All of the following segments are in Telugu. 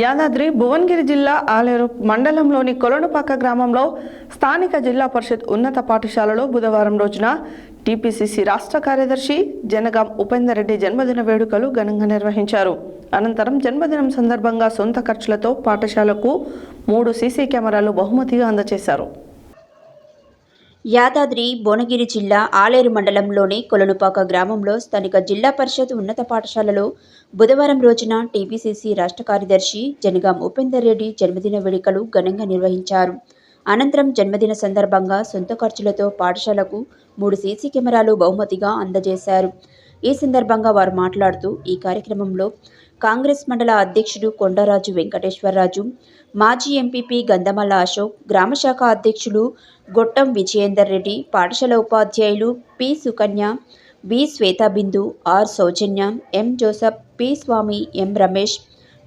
యాదాద్రి భువనగిరి జిల్లా ఆలేరు మండలంలోని కొలనుపాక గ్రామంలో స్థానిక జిల్లా పరిషత్ ఉన్నత పాఠశాలలో బుధవారం రోజున టీపీసీసీ రాష్ట్ర కార్యదర్శి జనగాం ఉపేందర్ రెడ్డి జన్మదిన వేడుకలు ఘనంగా నిర్వహించారు. అనంతరం జన్మదినం సందర్భంగా సొంత ఖర్చులతో పాఠశాలకు 3 సీసీ కెమెరాలు బహుమతిగా అందజేశారు. యాదాద్రి భువనగిరి జిల్లా ఆలేరు మండలంలోని కొలనుపాక గ్రామంలో స్థానిక జిల్లా పరిషత్ ఉన్నత పాఠశాలలో బుధవారం రోజున టీపీసీసీ రాష్ట్ర కార్యదర్శి జనగాం ఉపేందర్ రెడ్డి జన్మదిన వేడుకలు ఘనంగా నిర్వహించారు. అనంతరం జన్మదిన సందర్భంగా సొంత ఖర్చులతో పాఠశాలకు 3 సీసీ కెమెరాలు బహుమతిగా అందజేశారు. ఈ సందర్భంగా వారు మాట్లాడుతూ ఈ కార్యక్రమంలో కాంగ్రెస్ మండల అధ్యక్షుడు కొండరాజు వెంకటేశ్వరరాజు, మాజీ ఎంపీపీ గంధమల్ల అశోక్, గ్రామశాఖ అధ్యక్షులు గొట్టం విజయేందర్ రెడ్డి, పాఠశాల ఉపాధ్యాయులు P Sukanya, B Shwetabindu, R Soujanya, M Joseph, P Swamy, M Ramesh,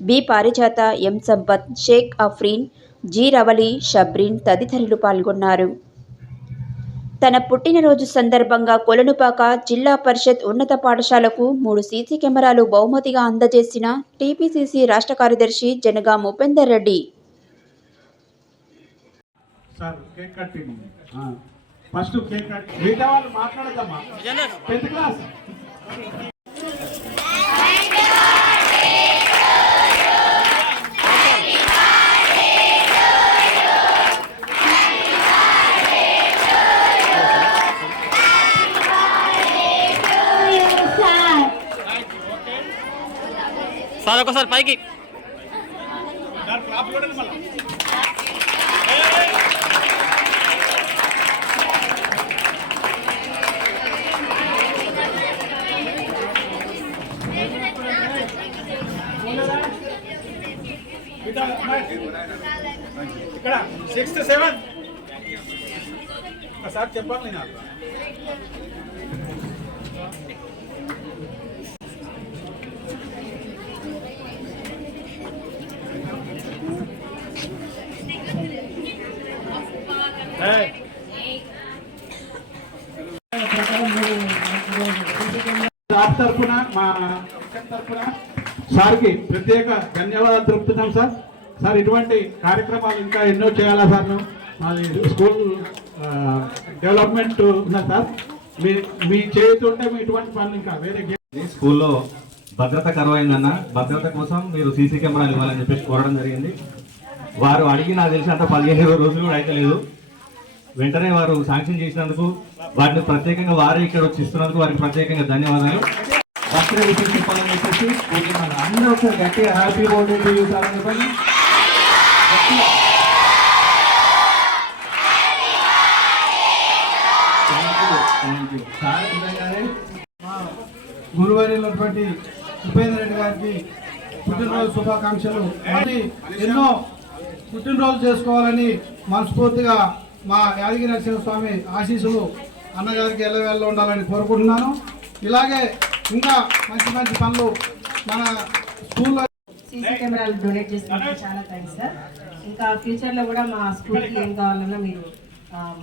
B Parijatha, M Sampath, Sheikh Afreen, G Ravali, Shabreen తదితరులు పాల్గొన్నారు. తన పుట్టినరోజు సందర్భంగా కొలనుపాక జిల్లా పరిషత్ ఉన్నత పాఠశాలకు 3 సీసీ కెమెరాలు బహుమతిగా అందజేసిన టీపీసీసీ రాష్ట్ర కార్యదర్శి జనగాం ఉపేందర్ రెడ్డి. సార్ ఒకసారి పైకి ఇక్కడ 6th 7th ఒకసారి చెప్పాలి నాకు. తరఫున మా తరఫున సార్కి ప్రత్యేక ధన్యవాదాలు తెలుపుతున్నాం సార్. సార్ ఇటువంటి కార్యక్రమాలు ఇంకా ఎన్నో చేయాలా సార్? మాది స్కూల్ డెవలప్మెంట్ ఉన్నది సార్. మీ చేతుంటే మీ ఇటువంటి పనులు ఇంకా వేరే స్కూల్లో భద్రత కరువైందన్న, భద్రత కోసం మీరు సీసీ కెమెరాలు ఇవ్వాలని చెప్పేసి కోరడం జరిగింది. వారు అడిగి నాకు తెలిసి అంత 15 రోజులు కూడా అయితే లేదు. వెంటనే వారు శాంక్షన్ చేసినందుకు వాటిని ప్రత్యేకంగా వారే ఇక్కడ వచ్చి ఇస్తున్నందుకు వారికి ప్రత్యేకంగా ధన్యవాదాలు. బర్త్డే విషయం చెప్పాలని చెప్పేసి అందరూ ఒకసారి గట్టిగా happy birthday to you sir అని చెప్పండి. గురువారైనటువంటి ఉపేందర్ రెడ్డి గారికి పుట్టినరోజు శుభాకాంక్షలు. ఎన్నో పుట్టినరోజు చేసుకోవాలని మనస్ఫూర్తిగా మా యాదగిరి నరసింహస్వామి ఆశీస్సులు అన్నగారికి ఎల్లవేళ్ళలో ఉండాలని కోరుకుంటున్నాను. ఇలాగే ఇంకా మంచి మంచి పనులు మన స్కూల్లో సీసీ కెమెరాలు డొనేట్ చేసినందుకు చాలా థ్యాంక్స్ సార్. ఇంకా ఫ్యూచర్లో కూడా మా స్కూల్కి ఏం కావాలన్నా మీరు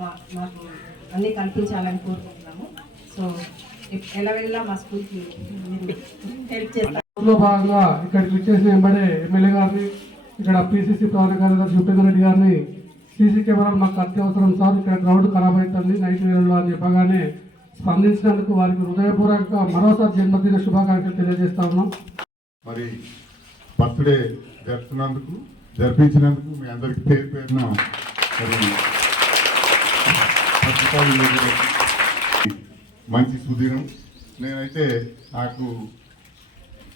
మాకు అన్నీ కల్పించాలని కోరుకుంటున్నాము. సో ఎల్లవెల్లా మా స్కూల్కి హెల్ప్ చేస్తాం. భాగంగా ఇక్కడికి వచ్చేసిన వెంబడే ఎమ్మెల్యే గారిని, ఇక్కడ పీసీసీ ప్రధాన కార్యదర్శి ఉపేందర్ రెడ్డి గారిని సీసీ కెమెరాలు మాకు అత్యవసరం సార్, ఇక్కడ గ్రౌండ్ ఖరాబ్ అవుతుంది నైట్ వేళల్లో అని చెప్పగానే స్పందించినందుకు వారికి హృదయపూర్వక మరోసారి జన్మదిన శుభాకాంక్షలు తెలియజేస్తా ఉన్నాం. మరి బర్త్డే జరిపించినందుకు మీ అందరికి పేరు పేరున మంచి సుదీరం. నేనైతే నాకు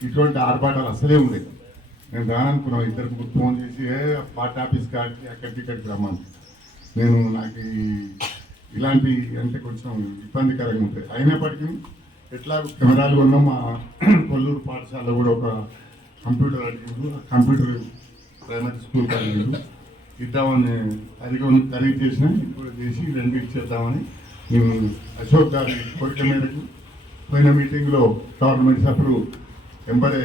ఇటువంటి ఆర్భాటాలు అసలే ఉండేది. నేను రాననుకున్నాను. 2 ఫోన్ చేసి పార్టీ ఆఫీస్ కాడికి ఇక్కడికి రమ్మని. నాకు ఇలాంటి అంటే కొంచెం ఇబ్బందికరంగా ఉంటాయి. అయినప్పటికీ ఎట్లా కెమెరాలు ఉన్నాం. మా కొల్లూరు పాఠశాలలో కూడా ఒక కంప్యూటర్ అడిగిండు. ఆ కంప్యూటర్ ప్రైమరీ స్కూల్ అడిగిండు. ఇద్దామని ఖరీదు చేసిన ఇప్పుడు చేసి 2 ఇచ్చేద్దామని మేము అశోక్ గారి కోరిక మేరకు పోయిన మీటింగ్లో గవర్నమెంట్ సభ్యులు వెంబడే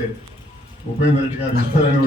ఉపేందర్ రెడ్డి గారు ఇస్తారని